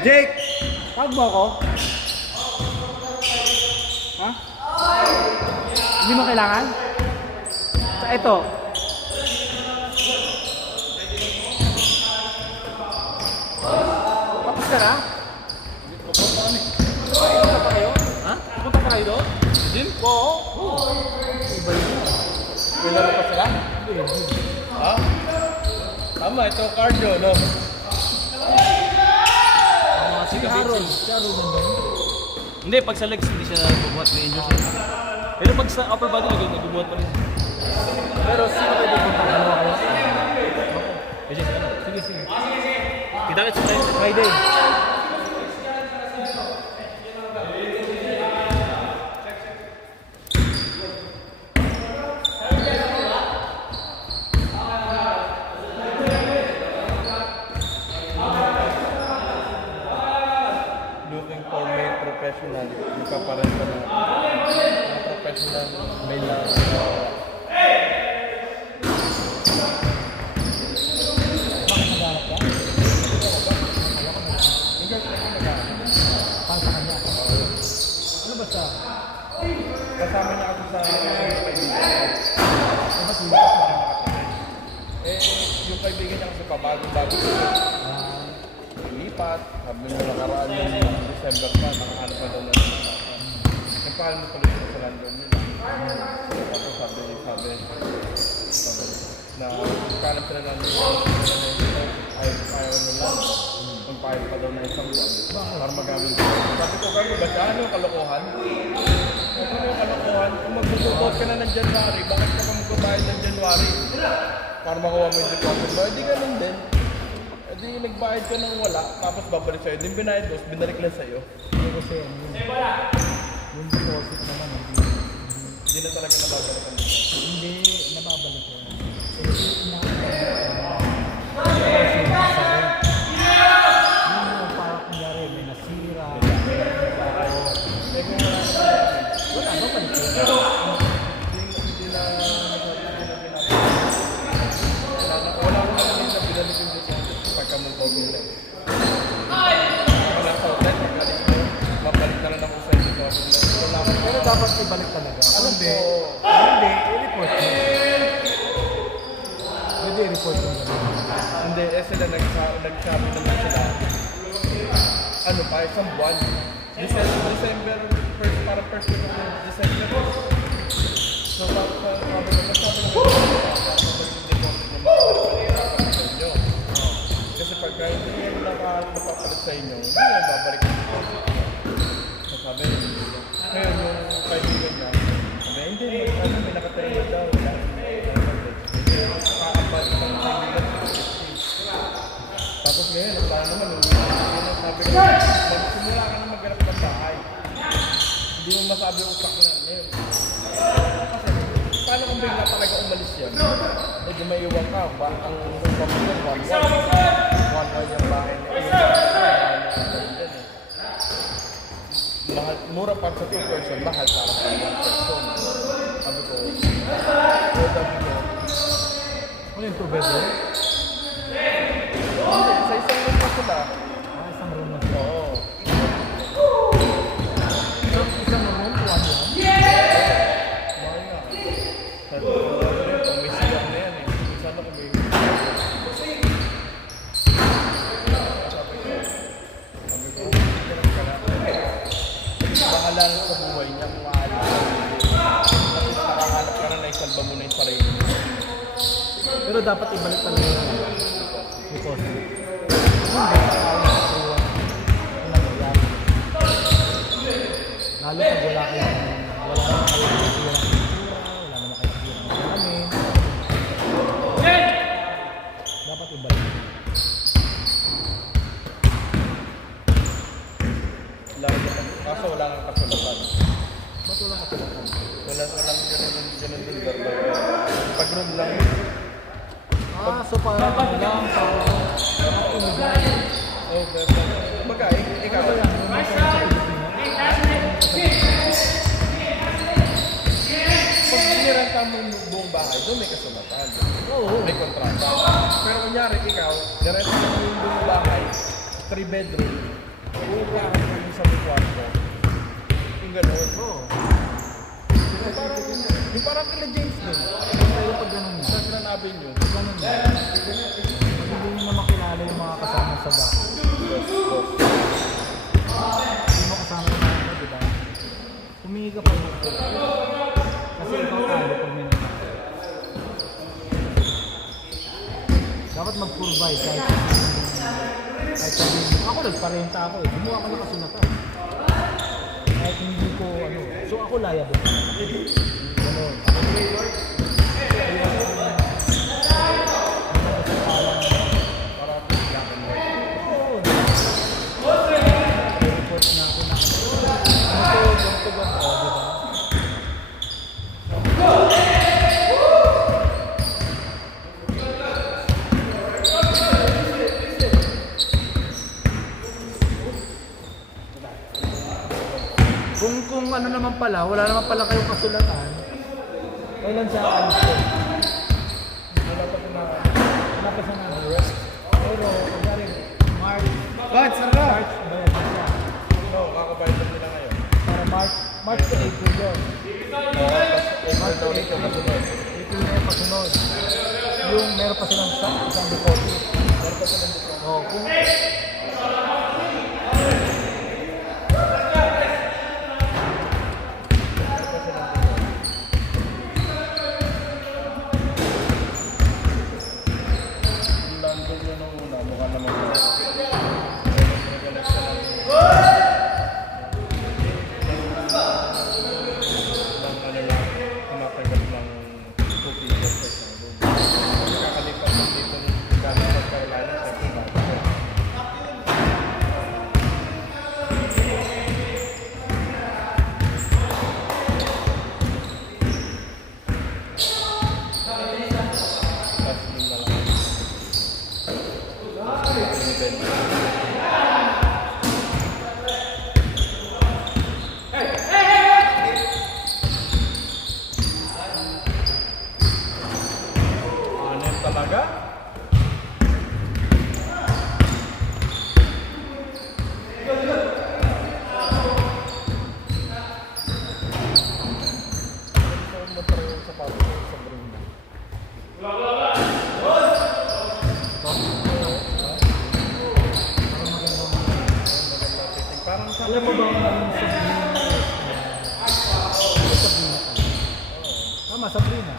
Jake! Tawag mo ako? Ha? Hindi mo kailangan? Sa ito. Tapos ka na? Pupunta kami. Pupunta pa kayo? Ha? Pupunta pa kayo doon? Gym? Oo. Iba yun. Pinalo pa sila? Hindi. Ha? Tama, ito cardio, no? Si Aaron. Si Aaron ba? Hindi, pag sa legs hindi siya bubuhat, may injury siya. Pero pag sa upper body, nagbubuhat pa rin. Pero sino kayo pupunta? Dalawa kayo? Kasi sa ano? Sige, sige. Kita kita sa Friday. Looking for male professional. Yung kaparan ka na. Mga professional male na. Bakit naghanap ka? Para sa kanya. Ano ba siya? Kasama niya ako sa kaibigan. Ano ba siya? Yung kaibigan niya kasi pabagong-bago siya. Lipat, sabi mo nakaraan yung December pa, nakahanap na daw na rin. Nagpahal mo tuloy sa London nila. Tapos sabi, na kanap sila ng ayaw ng London. Magpahal pa daw na isang buwan. Para magamit. Sabi ko, kayo ba siya? Ano yung kalokohan? Ano yung kalokohan? Kung magbubutot ka na ng January, bakit ka pa magbabayad ng January? Para makuha mo yung deposit ba? Hindi ganun din. Hindi nagbayad ka ng wala, tapos babalik sa'yo. Hindi binayad mo, binalik lang sa'yo. Hindi kasi yung deposit naman Hindi na talaga nababalik ang deposit. hindi nababalik ko. Kasi kasi nasa rent. Yun yung parang kunyari may nasira. Eh kung wala naman, Wala, babalik ko. hindi na wala ko naman yung binalik yung deposit pagka mong COVID lang. Wala sa hotel, pagkalit mo, mabalik na lang ako sa deposit lang. Wala ko. Pero dapat ibalik talaga. Kung Alam hindi, ko, hindi, i-report mo. Pwede i-report mo. hindi, sila nagsabi naman sila, ano pa, isang buwan. December, parang first week of December. So, sabi ko, kasi pagka hindi nyo napapalit sa inyo, hindi nyo babalik yung deposit. So, sabi, ngayon yung kaibigan niya, sabi, hindi, may nakatayo daw. Nakaambal sa kaibigan. Tapos ngayon, wala naman, sabi ko, magsimula ka na maghanap ng bahay. Hindi mo masabi yung utak na ngayon. Kasi, paano kung bigla talaga umalis yan? Eh, di may iwan ka, ba? Ang pamilya, one yung bahay niya. Mahal, mura para sa 2 person, mahal para sa 1 person. Sabi ko, sabi ko, Ano yung 2 bedroom? sa isang room pa sila. Isang room na siya. Oo. Isang room, 1 room? Mahal nga. Sabi ko, pang may siyang na yan eh. Sana kung may... Sabi ko, ganun ka na. Bahala na sa buhay niya kung aalis. Tapos nakahanap ka na na isalba mo na yung sarili mo. Pero dapat ibalik talaga yung deposit. Hindi, kaya iwan. Yun ang nangyari. Lalo pag wala kayong nasira ng kultura, wala naman kayong nasira ng salamin. Dapat ibalik. Kaso wala nang kasulatan. Ba't wala kasulatan? Walang ganun din verbal. Pag room lang, So parang ano lang, parang imigay. oh, verbal. Kumbaga, ikaw, Ano yan? Yung mga sa pag siniranta mo yung buong bahay, doon may kasulatan. Oo. May kontrata. Pero kunyari, ikaw, diretso mo yung buong bahay, 3 bedroom, Uupahan kayo sa kwarto. Yung gano'n. Oo. Yung parang kila James doon. Pero pag ganun na, Sa Grand Avenue. ganun na. Hindi nyo na makilala yung mga kasama sa back. Hindi mo kasama yung mga ano, diba? Humingi ka pa ng food. Kasi ikaw talo pag may naman. Dapat mag-provide kahit sabihin mo. Ako nagparenta ako eh. Gumawa ka na kasulatan. Kahit hindi ko ano. So ako liable. Ganun. Parang black and white. Oo. Report na ako na. Ganito, diba? Kung ano naman pala, wala naman pala kayong kasulatan, kailan siya alis ko? Wala pa na. Wala pa siya na rest. Pero, kunyari, March. Bakit? Sarap! March, bayad na siya. No, kakabayad na nila ngayon. Para March to April yun. March to April na sunod. April na yung pasunod. Yung meron pa silang isang deposit. Meron pa silang buko. Oh, kung Nandun yun nung una, mukha naman na. Nakakalipat ng dito galing sa Carolina sa Chicago. Tapos yun na lang. Ano talaga? Motor yung sapatos ko sa Bruna. Parang sa alam mo ba ang Sabrina? Tama, Sabrina.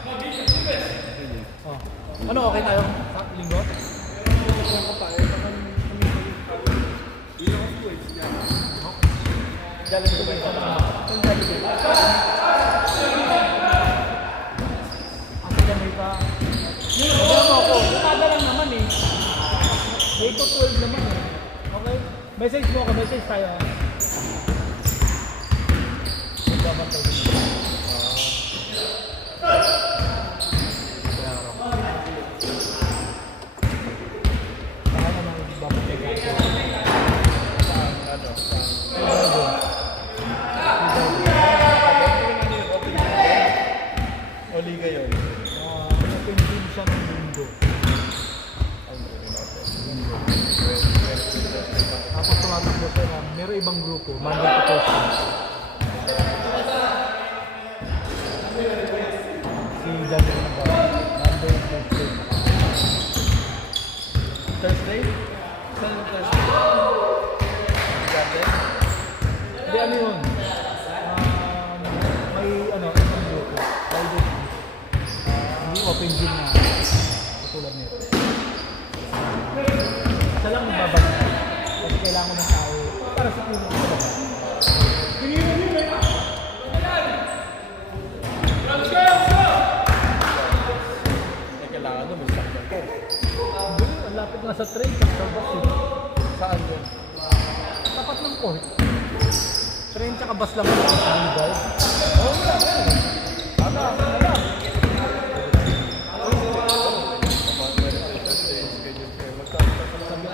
Oh. Ano, okay tayo? Sa linggo? Jollibee ba yung Ang Jollibee. Ang Jollibee pa. Alam mo ako, umaga lang naman eh. 8 to 12 naman eh. Okay? Message mo ako, message tayo ah. Magbabantay din ako. Saka naman magbabantay ka ako. ano, Oliga yun. Open gym siya ng linggo. Tapos tumatakbo siya na meron ibang grupo, Monday to Thursday. Si Daniel na ba? Monday to Thursday. Thursday? Saan yung Thursday? Garden? Hindi, ano yun? May ano, ibang grupo. Friday. Hindi open gym na. Katulad nito. Isa lang nagbabantay. Kasi kailangan ng tao para sa tulong ko talaga. Eh, kailangan doon, may sakyan ko. Hindi, ang lapit nga sa train, sa Starbucks eh. Saan doon? Tapat ng court. Train tsaka bus lang ako sa Boulevard. Oo nga. Ano lang?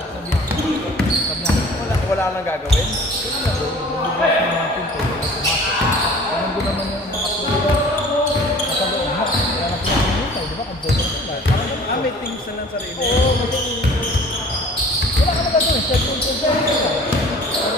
Sabi ako, Wala nang gagawin? magbubukas ng mga pinto, pumasok. Anong ko naman yung mga pulong nasa loob mo. Kaya na pinag-initay, di ba? Computer na lang. Parang ganun. May things na lang sarili. Oo, kasi wala ka na gagawin. Cellphone ko, cellphone ka.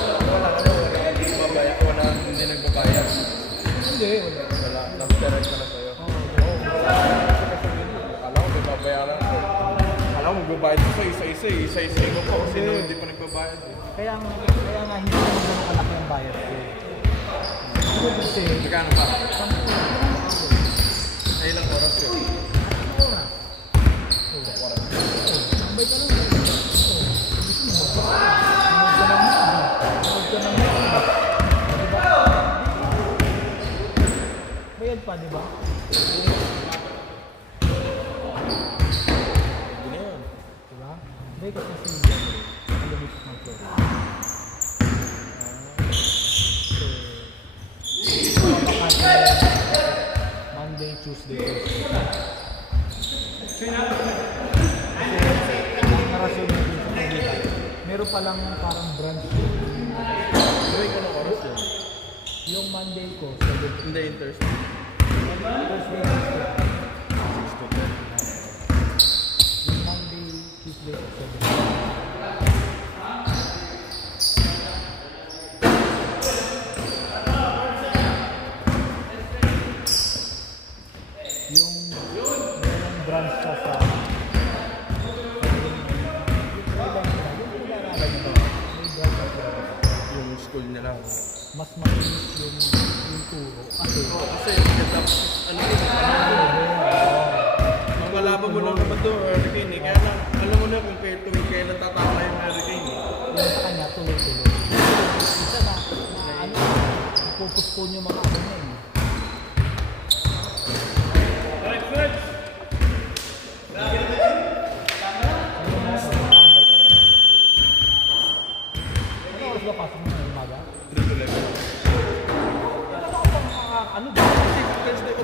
nagbabayad ko isa-isa eh. Isa-isa ko po kasi Hindi. hindi pa nagbabayad eh. Kaya nga hindi naman ganun kalaki ang bayad ko. Ano kasi, Magkano ba? Ay, ilang oras yun? oras. Tambay ka lang. Gusto mo, bayad pa, di ba? Hindi na yun. Diba? Hindi kasi si Alamit ng Flores. So, Monday, Tuesday, Thursday. Kasi ang narasyon natin sa kanila, meron palang parang branch. Uy, anong oras yun? Yung Monday ko, 7 Hindi, yung Thursday. Thursday, 6 to 10. yung Monday, Tuesday, 7. Yung merong branch ka sa Yung school niya lang. mas mabilis yung turo kasi Kasi, ano yun? Mapalaban mo lang naman doon, Hurricane eh. Kaya lang, alam mo na kung kailan tatama yung Hurricane eh. yung sa kanya tuloy-tuloy. Isa na ano, napupuspon yung mga ano niya eh. Ano oras ba pasok mo ngayong umaga? 3 to 11. Ano ba? Kasi Thursday ko